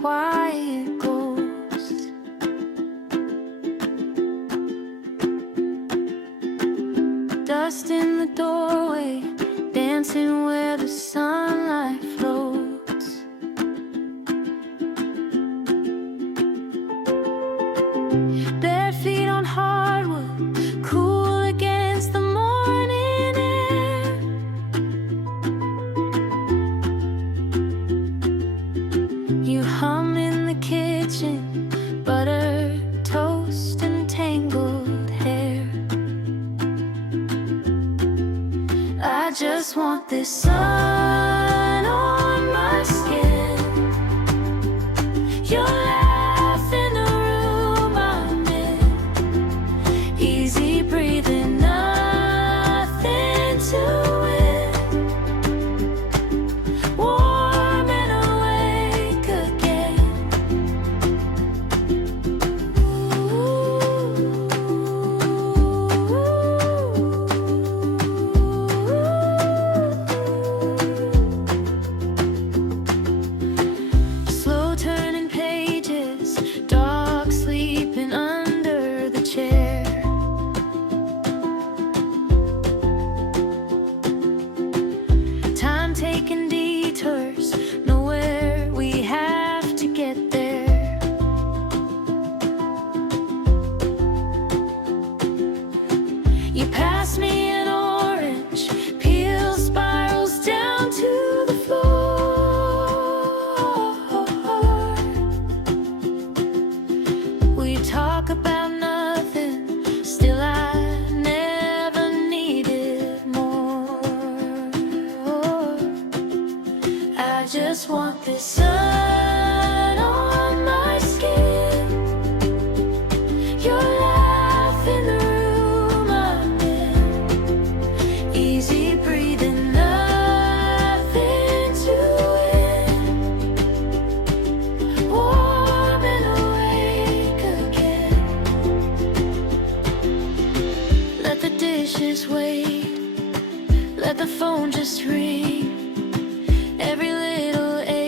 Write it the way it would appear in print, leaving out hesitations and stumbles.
quiet ghost. Dust in the doorway, dancing where the sunlight floats. Bare feet on hardwood, cool against the morning air. You hum in the kitchen, butter, toast, and tangled hair. I just want this sun on my skin. Your laugh in the room I'm in. Easy breathing, nothing to it. Warm and awake again. Slow turning pages, dog sleeping under the chair. Time taking detours, nowhere we have to get there. You pass me an orange, peel spirals down to the floor. We talk about nothing, still I never needed more. I just want this sun